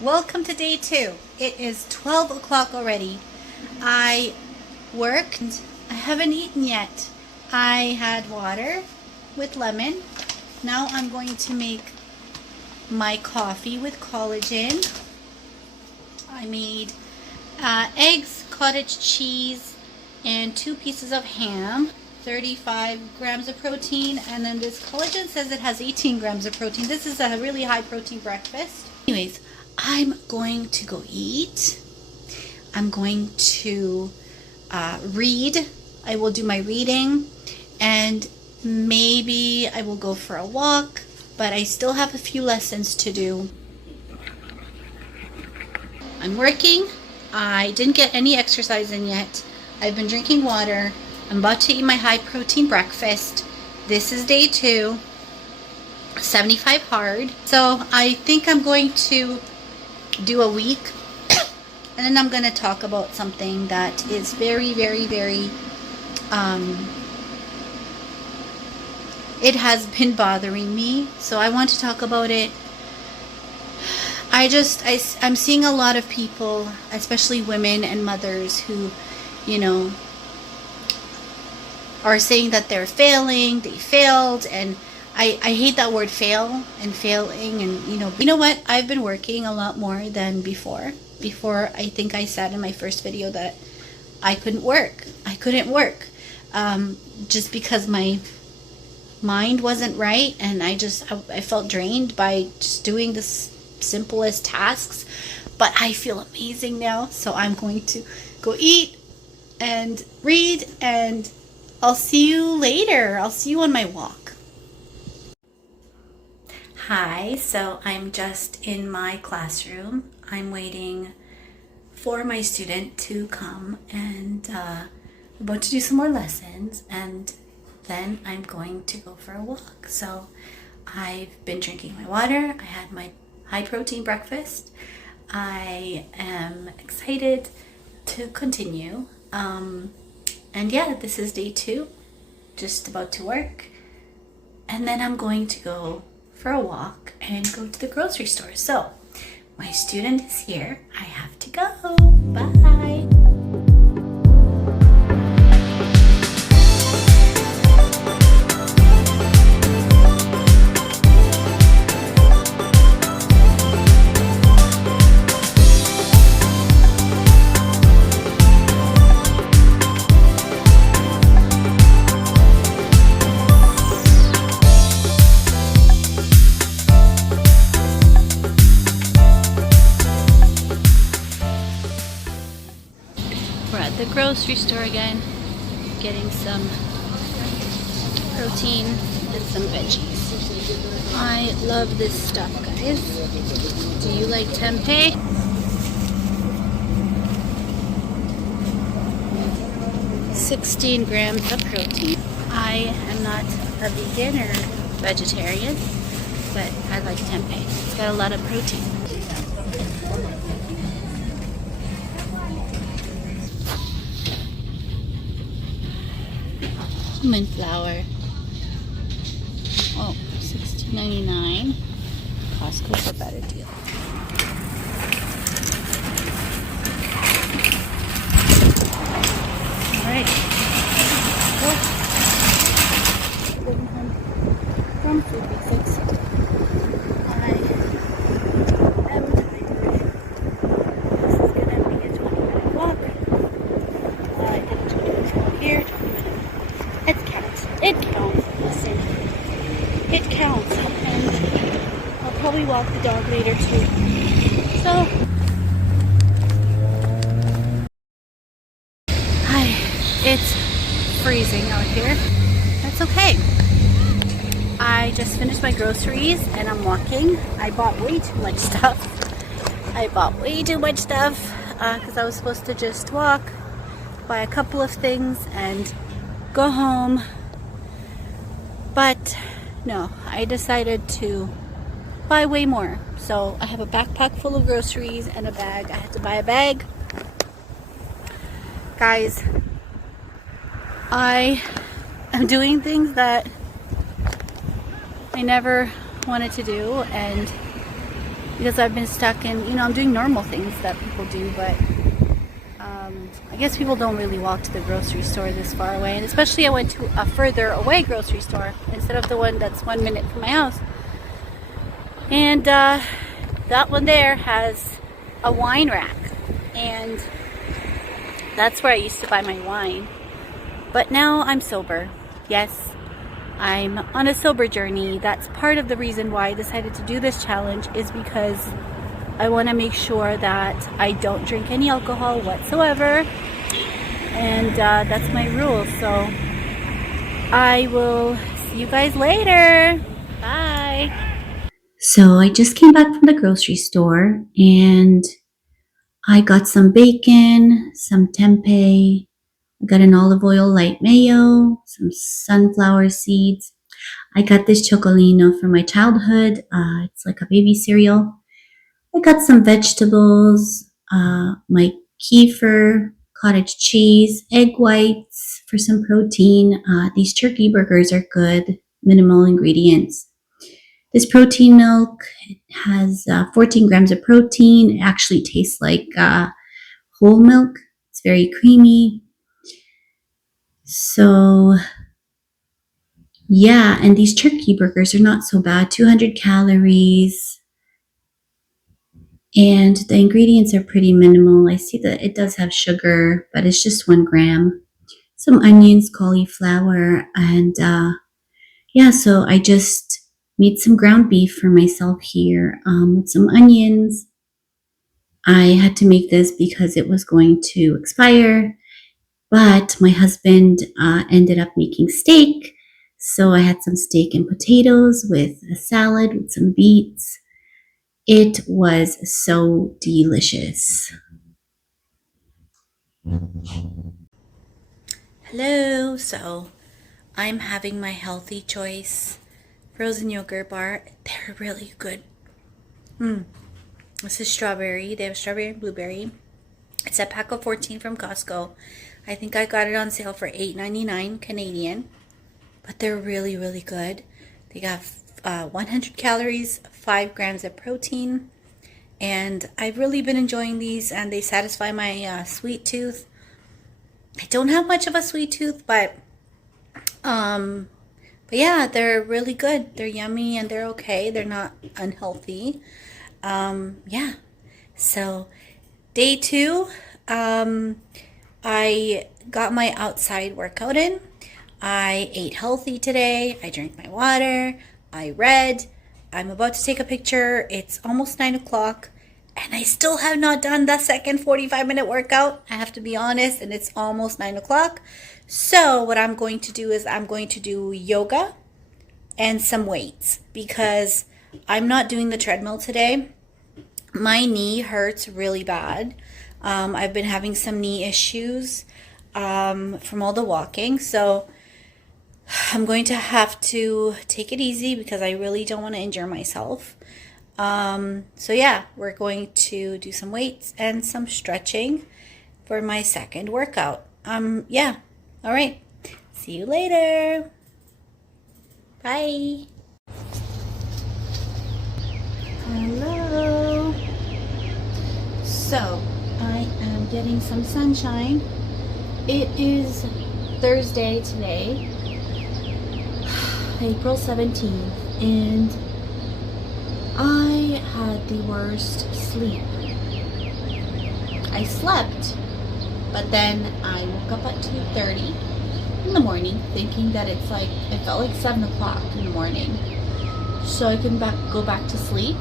Welcome to day 2. It is 12 o'clock already. I worked. I haven't eaten yet. I had water with lemon. Now I'm going to make my coffee with collagen. I made eggs, cottage cheese, and 2 pieces of ham. 35 grams of protein, and then this collagen says it has 18 grams of protein. This is a really high protein breakfast. Anyways, I'm going to go eat. I'm going to read. I will do my reading, and maybe I will go for a walk, but I still have a few lessons to do. I'm working. I didn't get any exercise in yet. I've been drinking water. I'm about to eat my high protein breakfast. This is day 2, 75 hard. So I think I'm going to do a week, and then I'm going to talk about something that is very it has been bothering me, so I want to talk about it. I'm seeing a lot of people, especially women and mothers, who, are saying that they're failing, they failed, and I hate that word fail and failing, and you know what? I've been working a lot more than before. Before, I think I said in my first video that I couldn't work. Just because my mind wasn't right, and I felt drained by just doing the simplest tasks. But I feel amazing now, so I'm going to go eat and read, and I'll see you later. I'll see you on my walk. Hi, so I'm just in my classroom. I'm waiting for my student to come, and I'm about to do some more lessons, and then I'm going to go for a walk. So I've been drinking my water. I had my high protein breakfast. I am excited to continue. And yeah, this is day 2, just about to work. And then I'm going to go for a walk and go to the grocery store. So my student is here. I have to go. Bye. We're at the grocery store again, getting some protein and some veggies. I love this stuff, guys. Do you like tempeh? $16 grams of protein. I am not a vegan or vegetarian, but I like tempeh. It's got a lot of protein. Almond flour. Oh, $16.99. Costco's a better deal. Alright. Living home from Food Basics. I am tired. This is gonna be a 20-minute walk. I did a 20-minute walk here, 20-minute. It counts. It counts. Listen. It counts. And I'll probably walk the dog later too. So, hi. It's freezing out here. That's okay. I just finished my groceries and I'm walking. I bought way too much stuff. Because I was supposed to just walk, buy a couple of things, and go home. But no, I decided to buy way more. So I have a backpack full of groceries and a bag. I had to buy a bag. Guys, I am doing things that I never wanted to do, and because I've been stuck in, I'm doing normal things that people do, but I guess people don't really walk to the grocery store this far away. And especially I went to a further away grocery store instead of the one that's 1 minute from my house. And that one there has a wine rack. And that's where I used to buy my wine. But now I'm sober. Yes, I'm on a sober journey. That's part of the reason why I decided to do this challenge, is because I want to make sure that I don't drink any alcohol whatsoever. And that's my rule. So I will see you guys later. Bye. So I just came back from the grocery store and I got some bacon, some tempeh, I got an olive oil light mayo, some sunflower seeds. I got this chocolino from my childhood. It's like a baby cereal. I got some vegetables, my kefir, cottage cheese, egg whites for some protein. These turkey burgers are good, minimal ingredients. This protein milk has 14 grams of protein. It actually tastes like whole milk. It's very creamy. So, yeah, and these turkey burgers are not so bad. 200 calories. And the ingredients are pretty minimal. I see that it does have sugar, but it's just 1 gram. Some onions, cauliflower, and yeah, so I just made some ground beef for myself here with some onions. I had to make this because it was going to expire, but my husband ended up making steak. So I had some steak and potatoes with a salad with some beets. It was so delicious. Hello, so I'm having my healthy choice frozen yogurt bar. They're really good. This is strawberry. They have strawberry and blueberry. It's a pack of 14 from Costco. I think I got it on sale for $8.99 Canadian, but they're really, really good. They got 100 calories, 5 grams of protein, and I've really been enjoying these, and they satisfy my sweet tooth. I don't have much of a sweet tooth, but yeah, they're really good. They're yummy and they're okay. They're not unhealthy. Yeah. So day 2, I got my outside workout in. I ate healthy today. I drank my water. I read. I'm about to take a picture. It's almost 9 o'clock. And I still have not done the second 45-minute workout. I have to be honest, and it's almost 9 o'clock. So what I'm going to do is I'm going to do yoga and some weights because I'm not doing the treadmill today. My knee hurts really bad. I've been having some knee issues from all the walking. So I'm going to have to take it easy because I really don't want to injure myself. So yeah, we're going to do some weights and some stretching for my second workout. Yeah. All right. See you later. Bye. Hello. So, I am getting some sunshine. It is Thursday today, April 17th, and I had the worst sleep. I slept, but then I woke up at 2:30 in the morning thinking that it felt like 7 o'clock in the morning. So I couldn't go back to sleep.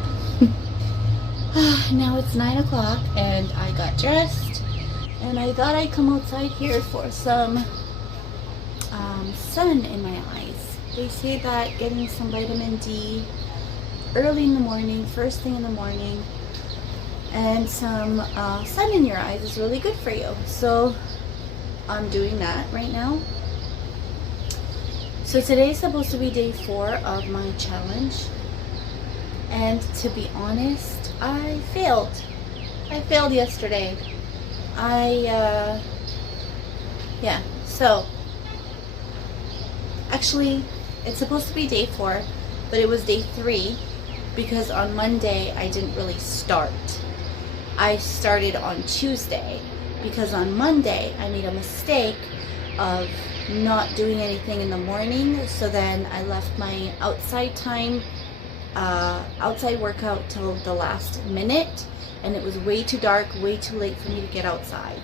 Now it's 9 o'clock and I got dressed and I thought I'd come outside here for some sun in my eyes. They say that getting some vitamin D early in the morning, first thing in the morning, and some sun in your eyes is really good for you. So I'm doing that right now. So today's supposed to be day 4 of my challenge, and to be honest, I failed. I failed yesterday. Yeah, so actually it's supposed to be day 4, but it was day 3 because on Monday I didn't really start. I started on Tuesday because on Monday I made a mistake of not doing anything in the morning, so then I left my outside time, outside workout till the last minute, and it was way too dark, way too late for me to get outside.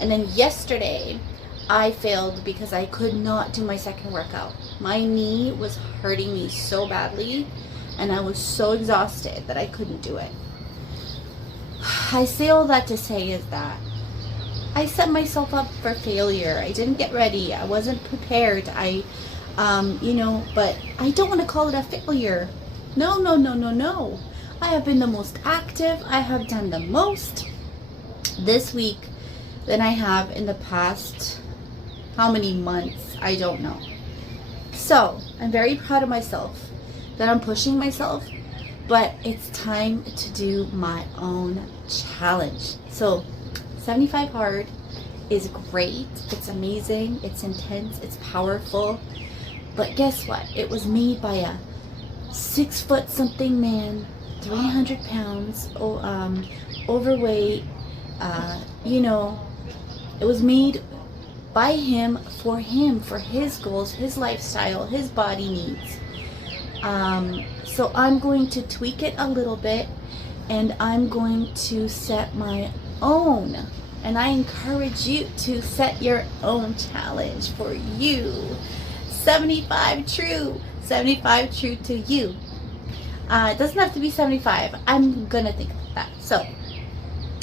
And then yesterday I failed because I could not do my second workout. My knee was hurting me so badly and I was so exhausted that I couldn't do it. I say all that to say is that I set myself up for failure. I didn't get ready. I wasn't prepared. But I don't want to call it a failure. No. I have been the most active. I have done the most this week than I have in the past, how many months? I don't know. So I'm very proud of myself that I'm pushing myself, but it's time to do my own challenge. So 75 hard is great. It's amazing. It's intense. It's powerful. But guess what? It was made by a 6 foot something man, 300 pounds, overweight. It was made by him, for his goals, his lifestyle, his body needs. So I'm going to tweak it a little bit, and I'm going to set my own, and I encourage you to set your own challenge for you. 75 true to you. It doesn't have to be 75. I'm gonna think of that. So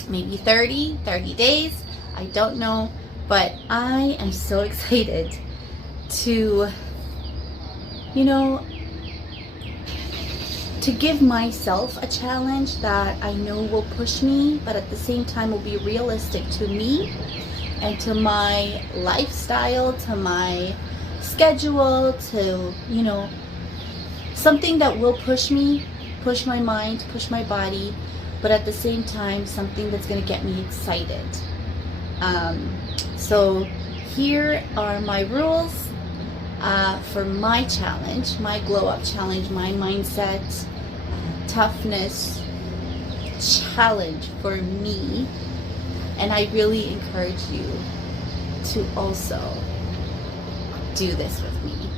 maybe 30 days. I don't know, but I am so excited to, to give myself a challenge that I know will push me, but at the same time will be realistic to me and to my lifestyle, to my schedule, to, something that will push me, push my mind, push my body, but at the same time, something that's going to get me excited. So here are my rules for my challenge, my glow up challenge, my mindset, toughness challenge for me. And I really encourage you to also do this with me,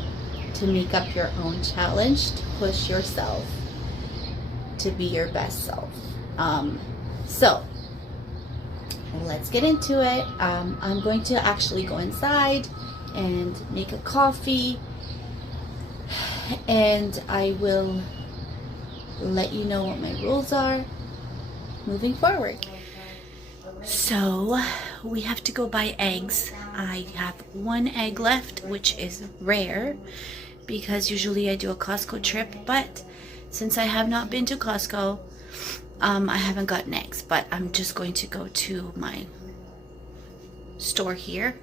to make up your own challenge, to push yourself to be your best self. So let's get into it. I'm going to actually go inside and make a coffee, and I will let you know what my rules are moving forward. So we have to go buy eggs. I have one egg left, which is rare because usually I do a Costco trip, but since I have not been to Costco, I haven't gotten eggs. But I'm just going to go to my store here,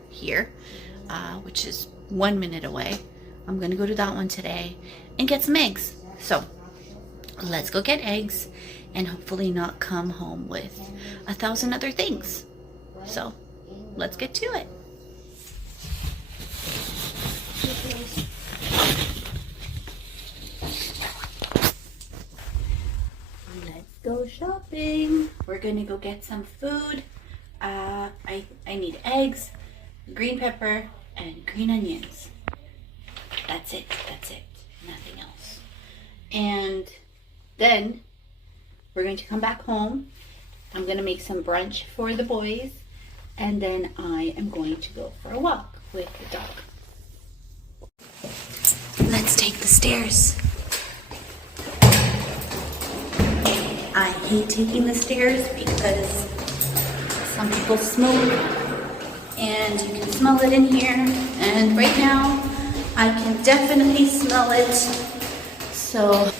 which is 1 minute away. I'm gonna go to that one today and get some eggs. So let's go get eggs and hopefully not come home with 1,000 other things. So let's get to it. Let's go shopping. We're gonna go get some food. I need eggs, green pepper, and green onions. That's it. Nothing else. And then we're going to come back home. I'm going to make some brunch for the boys, and then I am going to go for a walk with the dog. Let's take the stairs. I hate taking the stairs because some people smoke, and you can smell it in here, and right now I can definitely smell it. So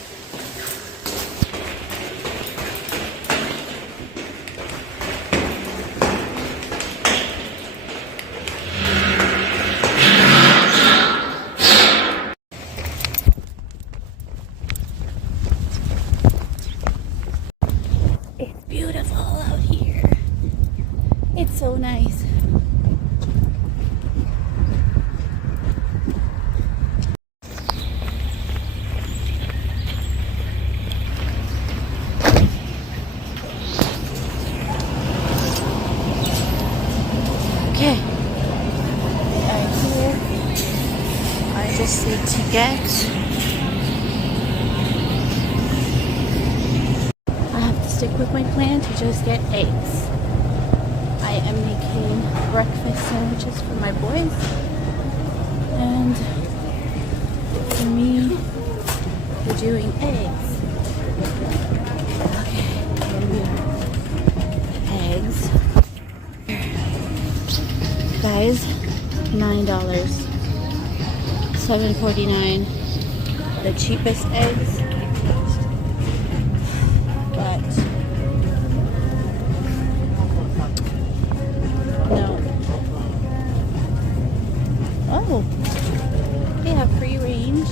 it's beautiful out here. It's so nice. stick with my plan to just get eggs. I am making breakfast sandwiches for my boys, and for me, we're doing eggs. Okay, here we are. Eggs. Guys, $9. $7.49. The cheapest eggs. But no. Oh, they have free range.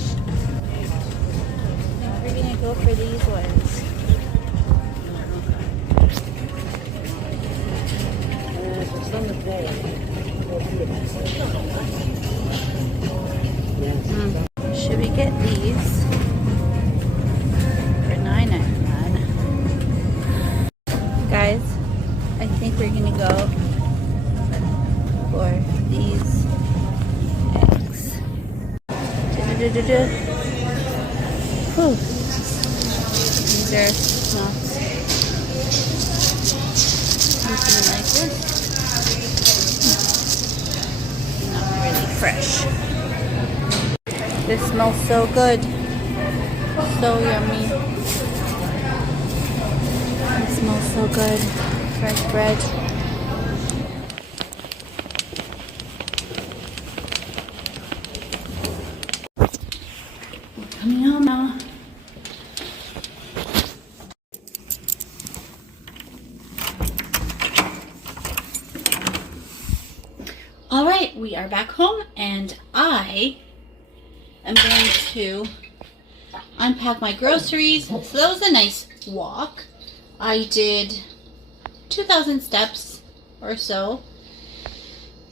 I think we're gonna go for these ones. Should we get these for $9.99? Guys, I think we're gonna go for these eggs. Whew. These are not something like this. Not really fresh. This smells so good. So yummy. It smells so good. Fresh bread. We're coming home now. Alright, we are back home, and I'm going to unpack my groceries. So that was a nice walk. I did 2,000 steps or so,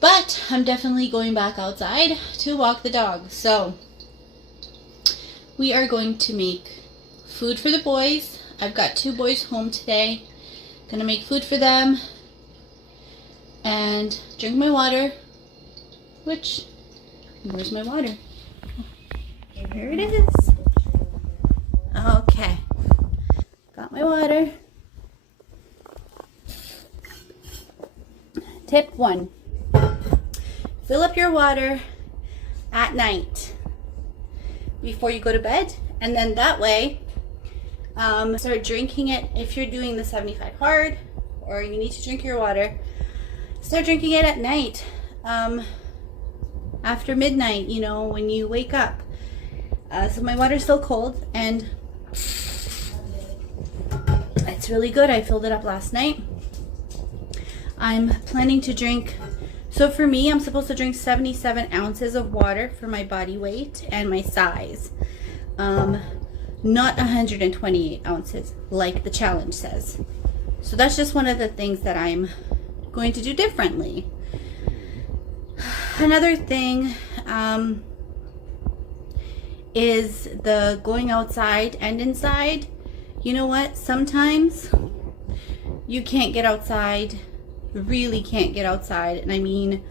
but I'm definitely going back outside to walk the dog. So we are going to make food for the boys. I've got 2 boys home today. Gonna make food for them and drink my water, which, where's my water? Here it is. Okay. Got my water. Tip 1. Fill up your water at night before you go to bed, and then that way start drinking it. If you're doing the 75 hard or you need to drink your water, start drinking it at night, after midnight, you know, when you wake up. So my water's still cold, and it's really good. I filled it up last night. I'm planning to drink, so for me, I'm supposed to drink 77 ounces of water for my body weight and my size. Not 128 ounces like the challenge says. So that's just one of the things that I'm going to do differently. Another thing is the going outside and inside. You know what? Sometimes you can't get outside, really can't get outside. And I mean,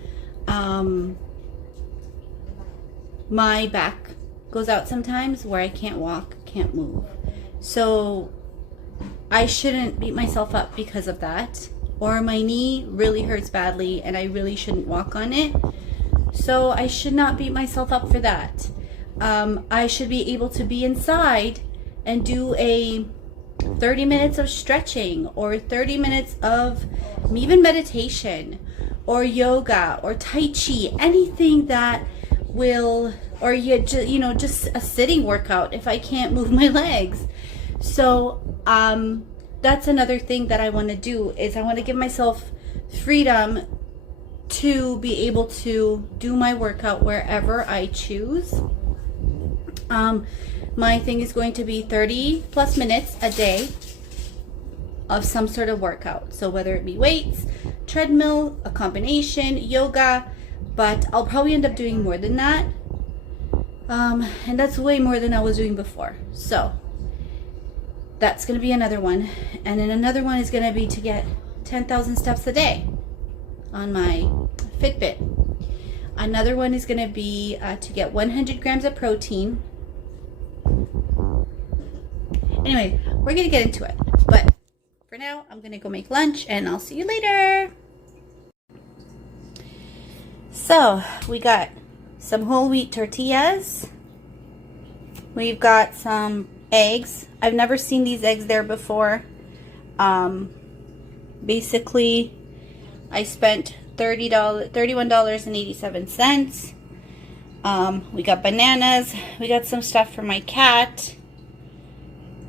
my back goes out sometimes where I can't walk, can't move. So I shouldn't beat myself up because of that. Or my knee really hurts badly and I really shouldn't walk on it. So I should not beat myself up for that. I should be able to be inside and do a 30 minutes of stretching, or 30 minutes of even meditation or yoga or tai chi, anything that will, or you know, just a sitting workout if I can't move my legs. So that's another thing that I want to do, is I want to give myself freedom to be able to do my workout wherever I choose. My thing is going to be 30 plus minutes a day of some sort of workout. So whether it be weights, treadmill, a combination, yoga, but I'll probably end up doing more than that. And that's way more than I was doing before. So that's going to be another one. And then another one is going to be to get 10,000 steps a day on my Fitbit. Another one is going to be to get 100 grams of protein. Anyway, we're going to get into it. But For now, I'm gonna go make lunch and I'll see you later. So, we got some whole wheat tortillas. We've got some eggs. I've never seen these eggs there before. Basically, I spent $31.87. We got bananas. We got some stuff for my cat.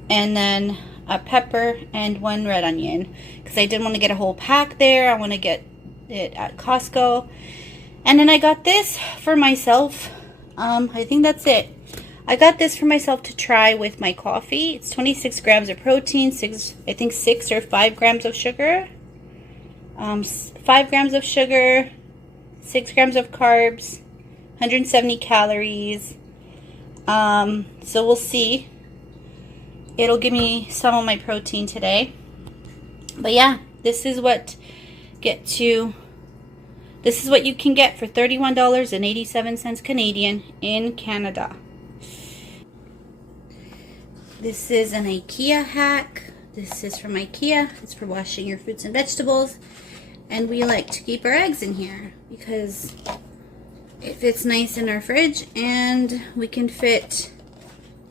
And then a pepper and 1 red onion. Because I didn't want to get a whole pack there. I want to get it at Costco. And then I got this for myself. I think that's it. I got this for myself to try with my coffee. It's 26 grams of protein, 6 or 5 grams of sugar. 5 grams of sugar, 6 grams of carbs, 170 calories. So we'll see. It'll give me some of my protein today. But yeah, this is what you can get for $31.87 Canadian in Canada. This is an IKEA hack. This is from IKEA. It's for washing your fruits and vegetables. And we like to keep our eggs in here because it fits nice in our fridge and we can fit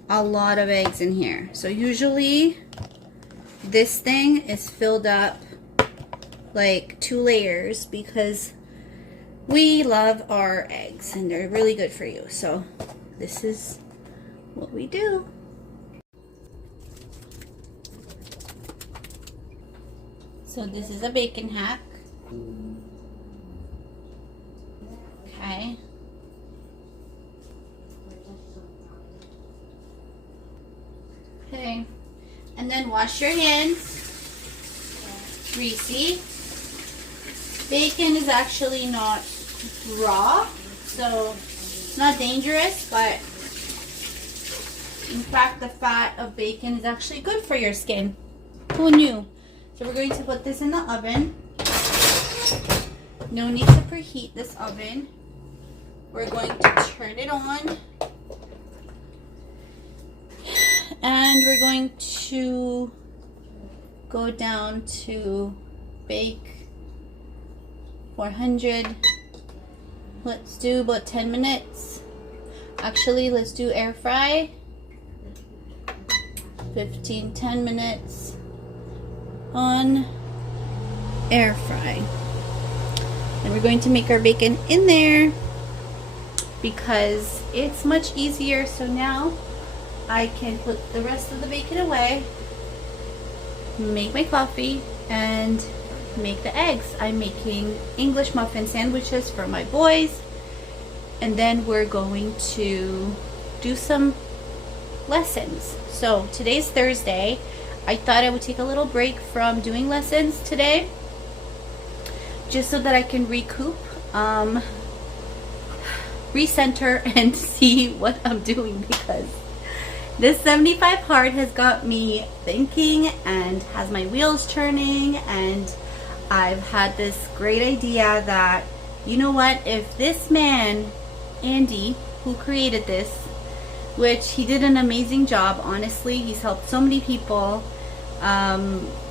a lot of eggs in here. So usually this thing is filled up like 2 layers because we love our eggs and they're really good for you. So this is what we do. So this is a bacon hack. Okay. Okay. And then wash your hands. Greasy. Bacon is actually not raw, so not dangerous, but in fact the fat of bacon is actually good for your skin. Who knew? So we're going to put this in the oven. No need to preheat this oven. We're going to turn it on. And we're going to go down to bake 400. Let's do about 10 minutes. Actually, let's do air fry. 10 minutes on air fry. And we're going to make our bacon in there because it's much easier. So now I can put the rest of the bacon away, make my coffee, and make the eggs. I'm making English muffin sandwiches for my boys, and then we're going to do some lessons. So today's Thursday. I thought I would take a little break from doing lessons today just so that I can recoup, recenter, and see what I'm doing, because this 75 hard has got me thinking and has my wheels turning, and I've had this great idea that, you know what, if this man, Andy, who created this, which he did an amazing job, honestly, he's helped so many people,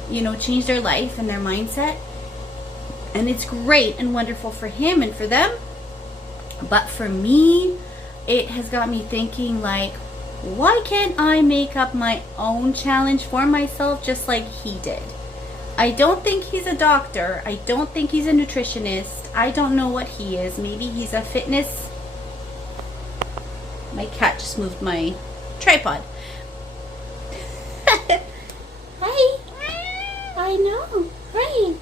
you know, change their life and their mindset, and it's great and wonderful for him and for them, but for me, it has got me thinking, like, why can't I make up my own challenge for myself just like he did? I don't think he's a doctor. I don't think he's a nutritionist. I don't know what he is. Maybe he's a fitness... My cat just moved my tripod. Hi. I know. Hi.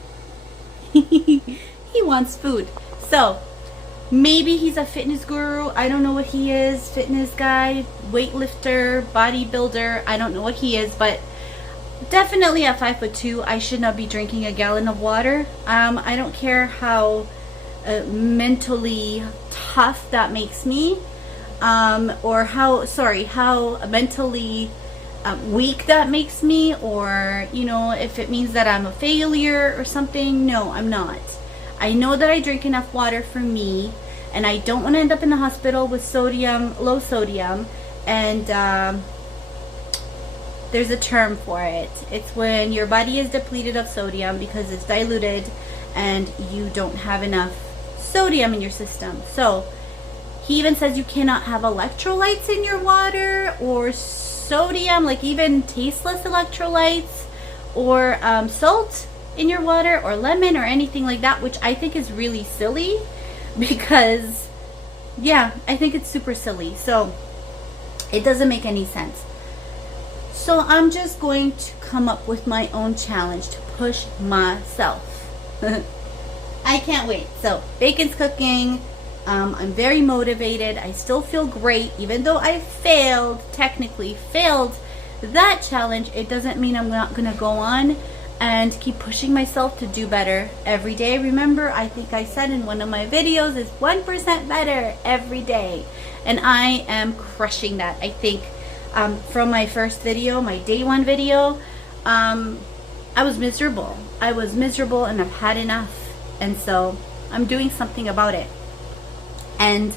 He wants food. So, maybe he's a fitness guru. I don't know what he is. Fitness guy, weightlifter, bodybuilder. I don't know what he is, but definitely at 5'2", I should not be drinking a gallon of water. I don't care how mentally tough that makes me, or how mentally weak that makes me, or, you know, if it means that I'm a failure or something. No, I'm not. I know that I drink enough water for me, and I don't want to end up in the hospital with low sodium, and there's a term for it. It's when your body is depleted of sodium because it's diluted and you don't have enough sodium in your system. So he even says you cannot have electrolytes in your water or sodium, like even tasteless electrolytes, or salt in your water, or lemon, or anything like that, which I think is really silly because, yeah, I think it's super silly. So it doesn't make any sense. So I'm just going to come up with my own challenge to push myself. I can't wait. So bacon's cooking. I'm very motivated. I still feel great, even though I technically failed that challenge. It doesn't mean I'm not going to go on and keep pushing myself to do better every day. Remember, I think I said in one of my videos, is 1% better every day. And I am crushing that. I think from my first video, my day one video, I was miserable. And I've had enough. And so I'm doing something about it. And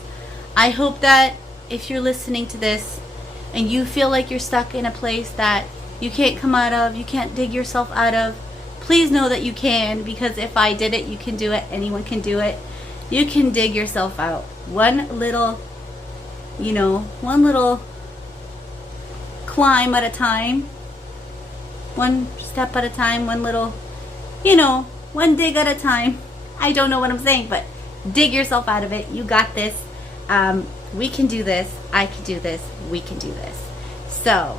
I hope that if you're listening to this and you feel like you're stuck in a place that you can't come out of, you can't dig yourself out of, please know that you can, because if I did it, you can do it. Anyone can do it. You can dig yourself out. One little climb at a time. One step at a time. One little, one dig at a time. I don't know what I'm saying, but dig yourself out of it. You got this. We can do this. I can do this. We can do this. So,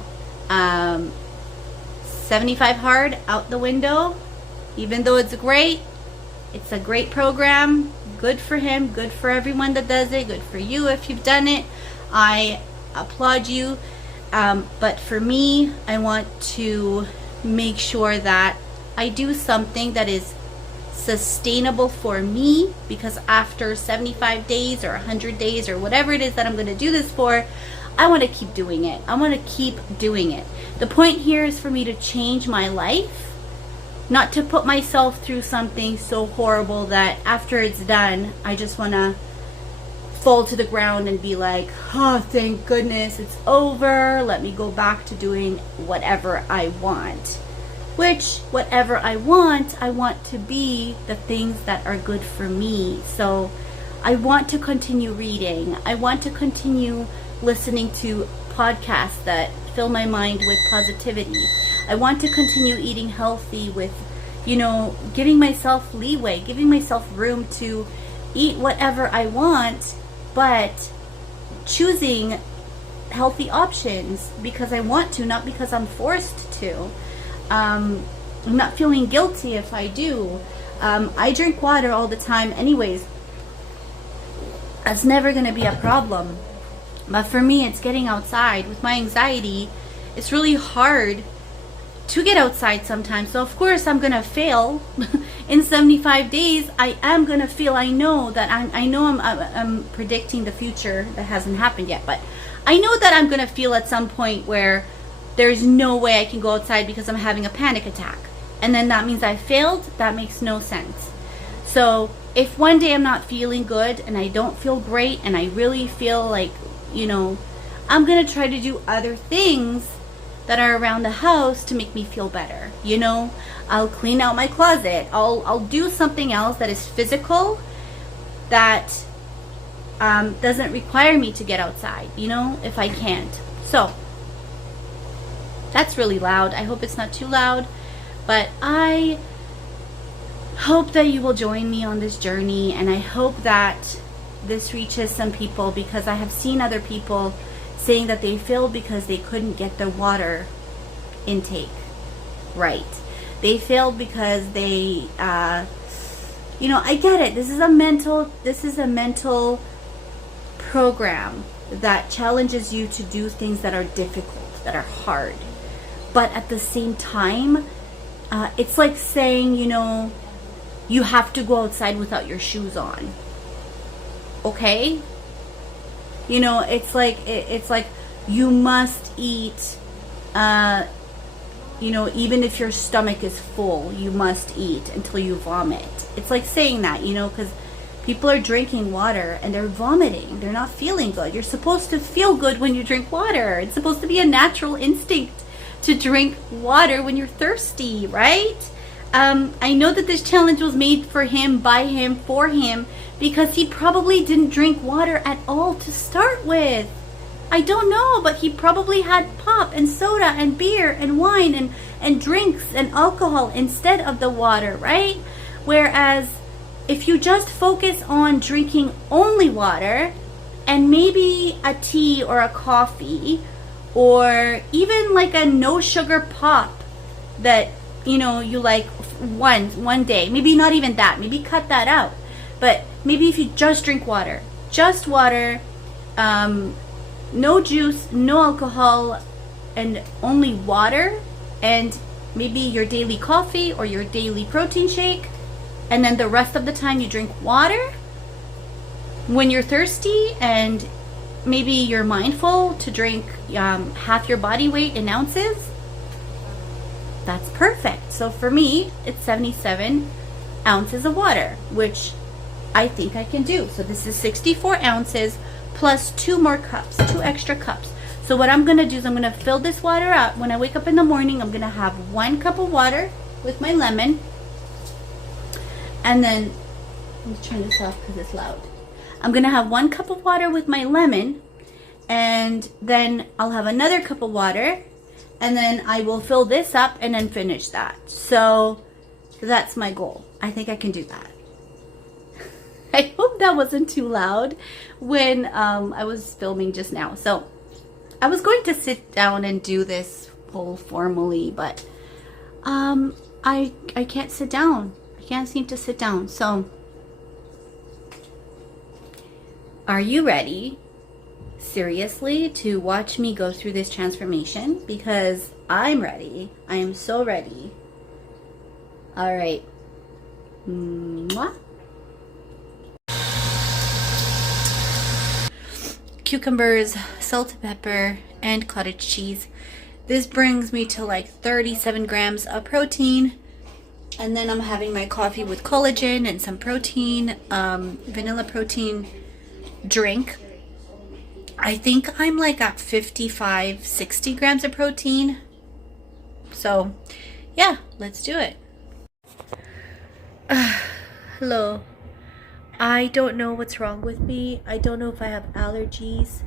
75 hard out the window. Even though it's a great program. Good for him. Good for everyone that does it. Good for you if you've done it. I applaud you. But for me, I want to make sure that I do something that is sustainable for me, because after 75 days or 100 days or whatever it is that I'm going to do this for, I want to keep doing it. I want to keep doing it. The point here is for me to change my life, not to put myself through something so horrible that after it's done, I just want to fall to the ground and be like, oh, thank goodness it's over. Let me go back to doing whatever I want. Which, whatever I want to be the things that are good for me. So I want to continue reading. I want to continue listening to podcasts that fill my mind with positivity. I want to continue eating healthy with, giving myself leeway, giving myself room to eat whatever I want, but choosing healthy options because I want to, not because I'm forced to. I'm not feeling guilty if I do. I drink water all the time anyways. That's never going to be a problem. But for me, it's getting outside. With my anxiety, it's really hard to get outside sometimes. So of course I'm going to fail. In 75 days, I am going to fail. I know that I'm predicting the future that hasn't happened yet. But I know that I'm going to feel at some point where there's no way I can go outside because I'm having a panic attack. And then that means I failed. That makes no sense. So if one day I'm not feeling good and I don't feel great and I really feel like, I'm going to try to do other things that are around the house to make me feel better. I'll clean out my closet. I'll do something else that is physical that doesn't require me to get outside, if I can't. So that's really loud. I hope it's not too loud. But I hope that you will join me on this journey. And I hope that this reaches some people, because I have seen other people saying that they failed because they couldn't get their water intake right. They failed because they, I get it. This is a mental program that challenges you to do things that are difficult, that are hard. But at the same time, it's like saying, you have to go outside without your shoes on. Okay? It's like you must eat, even if your stomach is full, you must eat until you vomit. It's like saying that, because people are drinking water and they're vomiting. They're not feeling good. You're supposed to feel good when you drink water. It's supposed to be a natural instinct to drink water when you're thirsty, right? I know that this challenge was made for him, by him, for him, because he probably didn't drink water at all to start with. I don't know, but he probably had pop and soda and beer and wine and drinks and alcohol instead of the water, right? Whereas if you just focus on drinking only water and maybe a tea or a coffee or even like a no sugar pop that, you know, you like one day, maybe not even that, maybe cut that out. But maybe if you just drink water, just water, no juice, no alcohol, and only water, and maybe your daily coffee or your daily protein shake, and then the rest of the time you drink water when you're thirsty, and maybe you're mindful to drink half your body weight in ounces. That's perfect. So for me, it's 77 ounces of water, which I think I can do. So this is 64 ounces plus 2 more cups, 2 extra cups. So what I'm going to do is I'm going to fill this water up. When I wake up in the morning, I'm going to have 1 cup of water with my lemon. And then, let me turn this off because it's loud. I'm going to have 1 cup of water with my lemon. And then I'll have another cup of water. And then I will fill this up and then finish that. So that's my goal. I think I can do that. I hope that wasn't too loud when I was filming just now. So I was going to sit down and do this whole formally, but I can't sit down. I can't seem to sit down. So are you ready, seriously, to watch me go through this transformation? Because I'm ready. I am so ready. All right. Mwah. Cucumbers, salt and pepper, and cottage cheese. This brings me to like 37 grams of protein. And then I'm having my coffee with collagen and some protein, vanilla protein drink. I think I'm like at 55, 60 grams of protein. So yeah, let's do it. Hello. I don't know what's wrong with me. I don't know if I have allergies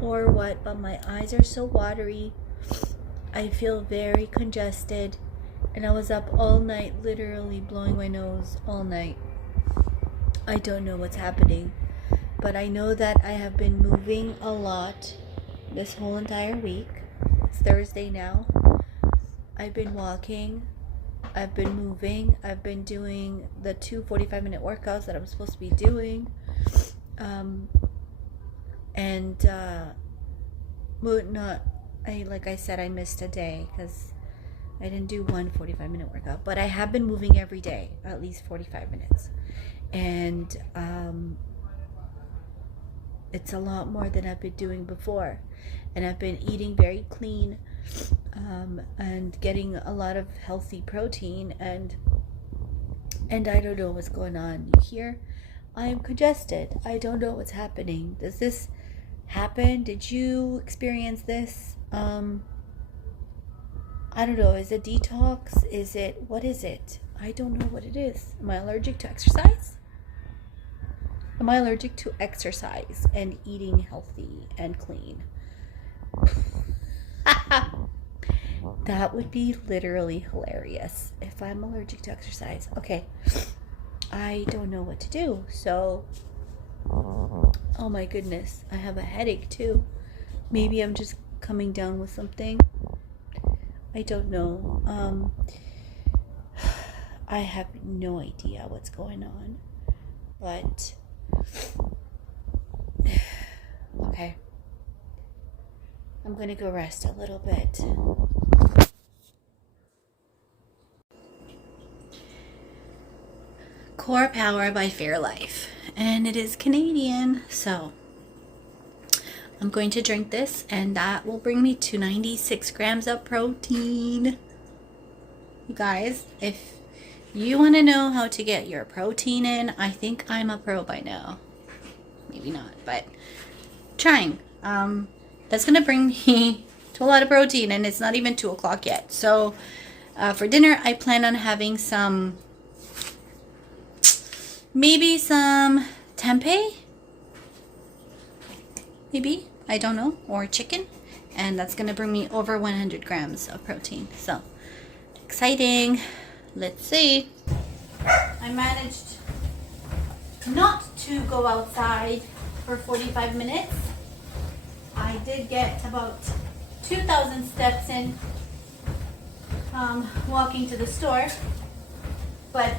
or what, but my eyes are so watery. I feel very congested, and I was up all night, literally blowing my nose all night. I don't know what's happening, but I know that I have been moving a lot this whole entire week. It's Thursday now. I've been walking. I've been moving. I've been doing the 2 45-minute workouts that I'm supposed to be doing. Like I said, I missed a day because I didn't do one 45-minute workout. But I have been moving every day, at least 45 minutes. And it's a lot more than I've been doing before. And I've been eating very clean. And getting a lot of healthy protein, and I don't know what's going on. You hear? I am congested. I don't know what's happening. Does this happen? Did you experience this? I don't know. Is it detox? What is it? I don't know what it is. Am I allergic to exercise? Am I allergic to exercise and eating healthy and clean? That would be literally hilarious if I'm allergic to exercise. Okay, I don't know what to do. So, oh my goodness, I have a headache too. Maybe I'm just coming down with something. I don't know. I have no idea what's going on. But, okay. I'm gonna go rest a little bit. Core Power by Fairlife, and it is Canadian, so I'm going to drink this, and that will bring me to 96 grams of protein. You guys, if you want to know how to get your protein in, I think I'm a pro by now. Maybe not, but trying. That's gonna bring me It's a lot of protein, and it's not even 2 o'clock yet. So for dinner, I plan on having maybe some tempeh, maybe, I don't know, or chicken. And that's going to bring me over 100 grams of protein. So exciting. Let's see. I managed not to go outside for 45 minutes. I did get about 2,000 steps in walking to the store, but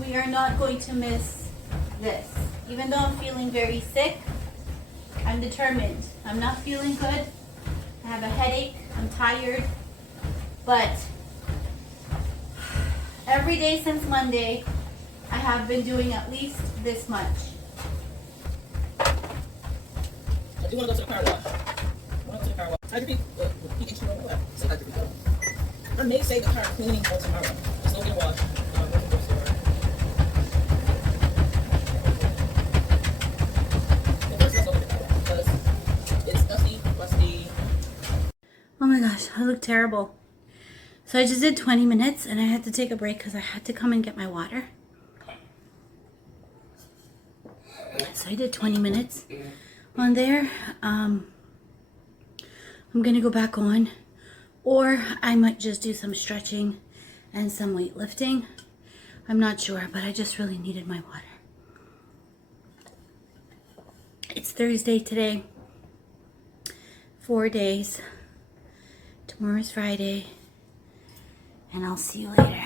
we are not going to miss this. Even though I'm feeling very sick, I'm determined. I'm not feeling good. I have a headache. I'm tired, but every day since Monday, I have been doing at least this much. I do want to go to the car wash. I may say the car cleaning for tomorrow. Just go get a wash. Because it's dusty, rusty. Oh my gosh, I look terrible. So I just did 20 minutes and I had to take a break because I had to come and get my water. So I did 20 minutes on there. I'm going to go back on, or I might just do some stretching and some weightlifting. I'm not sure, but I just really needed my water. It's Thursday today. 4 days. Tomorrow's Friday. And I'll see you later.